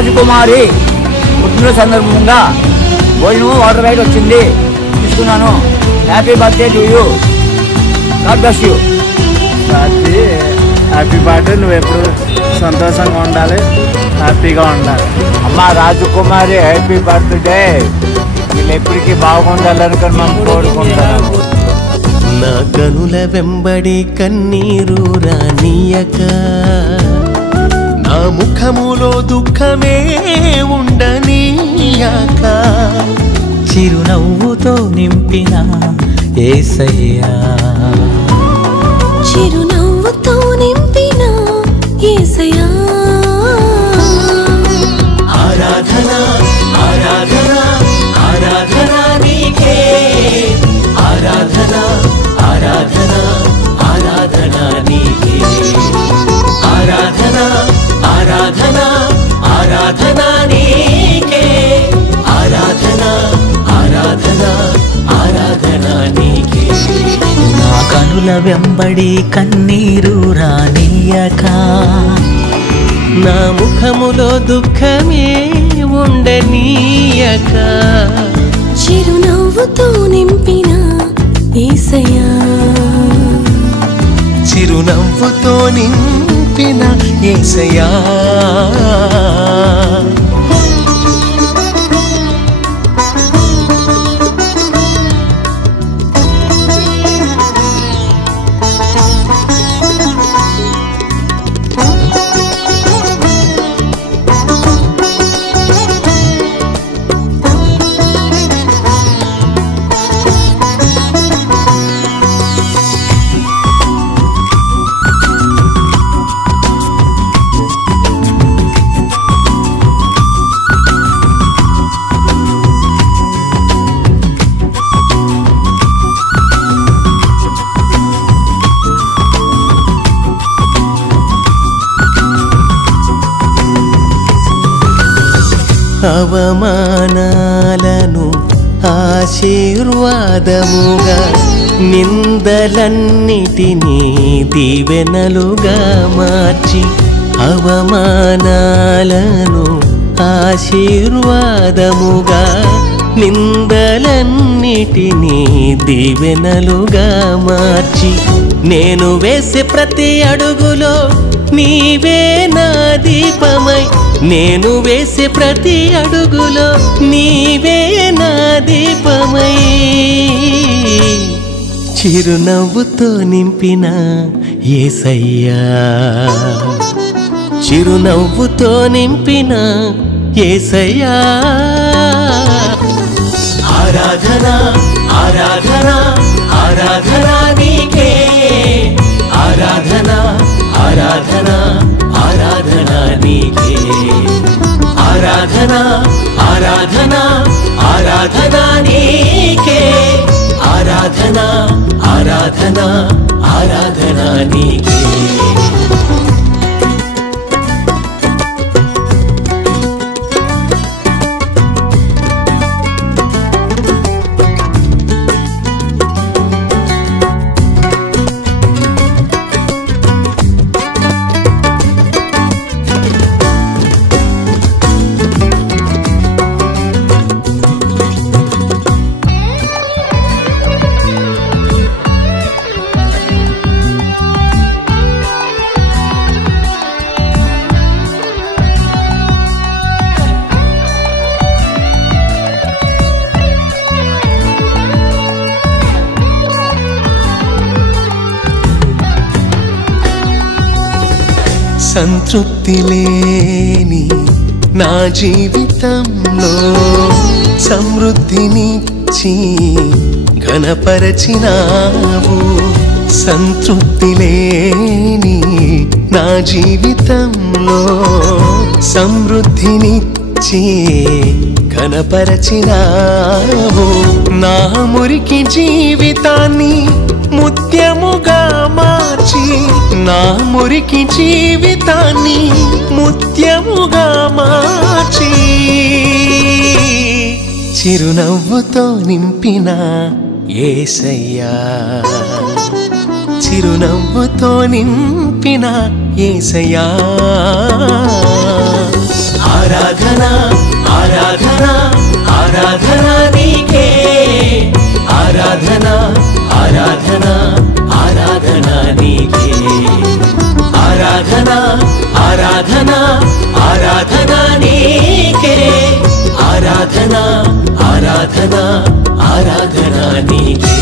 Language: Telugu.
రాజకుమారి పుట్టినరోజు సందర్భంగా భోజనం వాటర్ రైడ్ వచ్చింది, తీసుకున్నాను. Happy birthday to you, God bless you. Happy birthday. నువ్వు ఎప్పుడు సంతోషంగా ఉండాలి, హ్యాపీగా ఉండాలి. అమ్మ రాజకుమారి హ్యాపీ బర్త్డే. వీళ్ళు ఎప్పటికీ బాగుండాలని మనం కోరుకుంటాను. నా కనుల వెంబడి కన్నీరు రానియక, నా ముఖములో దుఃఖమే ఉండనీయక, చిరునవ్వుతో నింపిన యేసయ్యా, చిరునవ్వుతో నింపిన యేసయ్యా. ఆరాధన ఆరాధన ఆరాధన నీకే, ఆరాధన ఆరాధన ఆరాధన నీకే, ఆరాధన ఆరాధన ఆరాధన నీకే, ఆరాధన ఆరాధన ఆరాధన నీకే. నా కనుల వెంబడి కన్నీరు రానియక, నా ముఖములో దుఃఖమే ఉండనీయక, చిరునవ్వుతో నింపిన యేసయ్యా, చిరునవ్వుతో నింపిన యేసయ్యా. అవమానాలను ఆశీర్వాదముగా, నిందలన్నిటినీ దీవెనలుగా మార్చి, అవమానాలను ఆశీర్వాదముగా, నిందలన్నిటినీ దీవెనలుగా మార్చి, నేను వేసే ప్రతి అడుగులో నీవే నా దీపమై, నేను వేసే ప్రతి అడుగులో నీవే నా దీపమై, చిరునవ్వుతో నింపిన యేసయ్యా, చిరునవ్వుతో నింపిన యేసయ్యా. ఆరాధన ఆరాధన ఆరాధన నీకే, ఆరాధన ఆరాధన ఆరాధన నీకే, ఆరాధన ఆరాధన ఆరాధన నీకే, ఆరాధన ఆరాధన ఆరాధన నీకే. సంతృప్తి లేని నా జీవితంలో సమృద్ధినిచ్చి ఘనపరచినావు, సంతృప్తి లేని నా జీవితంలో సమృద్ధినిచ్చి ఘనపరచినావు, నా మురికి జీవితాన్ని ముత్యముగా మార్చి, నా మురికి జీవితాన్ని ముత్యముగా మార్చి, చిరునవ్వుతో నింపిన యేసయ్యా, చిరునవ్వుతో నింపిన యేసయ్యా. ఆరాధన ఆరాధన ఆరాధన నీకే ఆరాధన ఆరాధన ఆరాధన నీకే ఆరాధన ఆరాధన ఆరాధన నీకే ఆరాధన ఆరాధన ఆరాధన నీకే